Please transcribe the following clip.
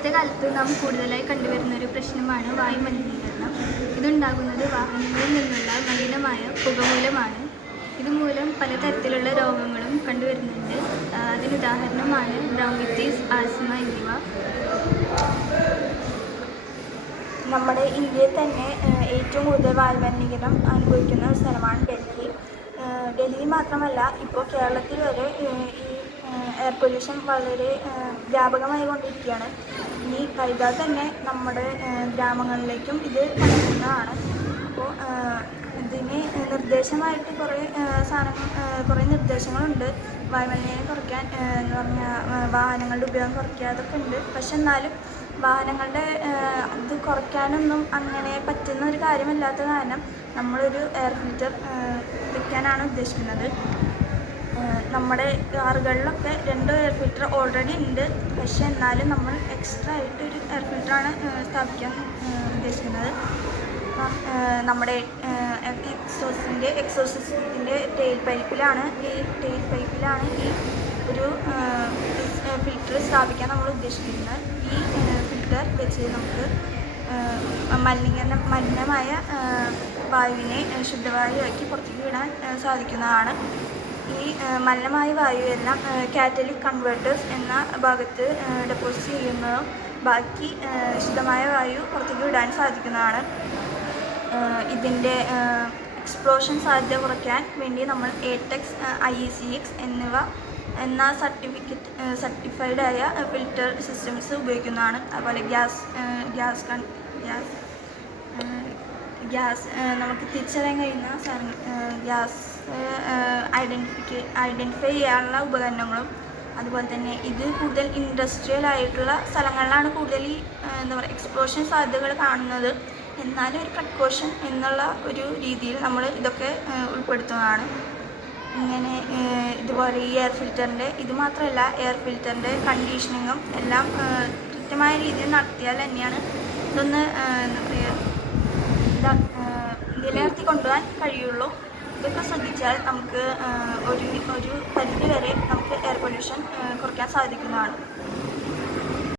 ഇപ്പോഴത്തെ കാലത്ത് നാം കൂടുതലായി കണ്ടുവരുന്ന ഒരു പ്രശ്നമാണ് വായുമലിനീകരണം. ഇതുണ്ടാകുന്നത് വാഹനങ്ങളിൽ നിന്നുള്ള മലിനമായ പുക മൂലമാണ്. ഇതുമൂലം പലതരത്തിലുള്ള രോഗങ്ങളും കണ്ടുവരുന്നുണ്ട്. അതിനുദാഹരണമാണ് ബ്രോങ്കിറ്റിസ്, ആസ്മ എന്നിവ. നമ്മുടെ ഇന്ത്യയിൽ തന്നെ ഏറ്റവും കൂടുതൽ വായുമലിനീകരണം അനുഭവിക്കുന്ന ഒരു സ്ഥലമാണ് ഡൽഹി. ഡൽഹി മാത്രമല്ല, ഇപ്പോൾ കേരളത്തിൽ വരെ ഈ എയർ പൊല്യൂഷൻ വളരെ വ്യാപകമായി കൊണ്ടിരിക്കുകയാണ്. ഇനി വൈകാതെ തന്നെ നമ്മുടെ ഗ്രാമങ്ങളിലേക്കും ഇത് പടരുന്നതാണ്. അപ്പോൾ ഇതിന് നിർദ്ദേശമായിട്ട് കുറേ നിർദ്ദേശങ്ങളുണ്ട്. വായുമലിനീകരണം കുറയ്ക്കാൻ എന്ന് പറഞ്ഞാൽ വാഹനങ്ങളുടെ ഉപയോഗം കുറയ്ക്കുക, അതൊക്കെ ഉണ്ട്. പക്ഷെ എന്നാലും വാഹനങ്ങളുടെ ഇത് കുറയ്ക്കാനൊന്നും അങ്ങനെ പറ്റുന്ന ഒരു കാര്യമല്ലാത്ത കാരണം നമ്മളൊരു എയർ ഫിൽറ്റർ വെക്കാനാണ് ഉദ്ദേശിക്കുന്നത്. നമ്മുടെ കാറുകളിലൊക്കെ 2 എയർ ഫിൽറ്റർ ഓൾറെഡി ഉണ്ട്. പക്ഷെ എന്നാലും നമ്മൾ എക്സ്ട്രാ ആയിട്ട് ഒരു എയർ ഫിൽറ്ററാണ് സ്ഥാപിക്കാൻ ഉദ്ദേശിക്കുന്നത്. നമ്മുടെ എക്സോസ്റ്റ് സിസ്റ്റത്തിൻ്റെ ടെയിൽ പൈപ്പിലാണ് ഈ ഒരു ഫിൽറ്റർ സ്ഥാപിക്കാൻ നമ്മൾ ഉദ്ദേശിക്കുന്നത്. ഈ ഫിൽറ്റർ വെച്ച് നമുക്ക് മലിനമായ വായുവിനെ ശുദ്ധവായുവാക്കി പുറത്തേക്ക് വിടാൻ സാധിക്കുന്നതാണ്. ഈ മലിനമായ വായുവെല്ലാം കാറ്റലിക് കൺവേർട്ടേഴ്സ് എന്ന ഭാഗത്ത് ഡെപ്പോസിറ്റ് ചെയ്യുന്നതും ബാക്കി ശുദ്ധമായ വായു പുറത്തേക്ക് വിടാൻ സാധിക്കുന്നതാണ്. ഇതിൻ്റെ എക്സ്പ്ലോഷൻ സാധ്യത കുറയ്ക്കാൻ വേണ്ടി നമ്മൾ ATEX, IECX എന്ന സർട്ടിഫൈഡ് ആയ ഫിൽറ്റർ സിസ്റ്റംസ് ഉപയോഗിക്കുന്നതാണ്. അതുപോലെ ഗ്യാസ് നമുക്ക് തിരിച്ചറിയാൻ കഴിയുന്ന ഗ്യാസ് ഐഡൻറ്റിഫൈ ചെയ്യാനുള്ള ഉപകരണങ്ങളും, അതുപോലെ തന്നെ ഇത് കൂടുതൽ ഇൻഡസ്ട്രിയൽ ആയിട്ടുള്ള സ്ഥലങ്ങളിലാണ് കൂടുതൽ ഈ എക്സ്പ്ലോഷൻ സാധ്യതകൾ കാണുന്നത്. എന്നാലും ഒരു പ്രിക്കോഷൻ എന്നുള്ള ഒരു രീതിയിൽ നമ്മൾ ഇതൊക്കെ ഉൾപ്പെടുത്തുന്നതാണ്. ഇങ്ങനെ ഇതുപോലെ ഈ ഇത് മാത്രമല്ല, എയർ ഫിൽറ്ററിൻ്റെ കണ്ടീഷനിങ്ങും എല്ലാം കൃത്യമായ രീതിയിൽ നടത്തിയാൽ തന്നെയാണ് ഇതൊന്ന് നിലനിർത്തി കൊണ്ടുപോകാൻ കഴിയുള്ളൂ. ഇതൊക്കെ ശ്രദ്ധിച്ചാൽ നമുക്ക് ഒരു പരിധി വരെ നമുക്ക് എയർ പൊല്യൂഷൻ കുറയ്ക്കാൻ സാധിക്കുന്നതാണ്.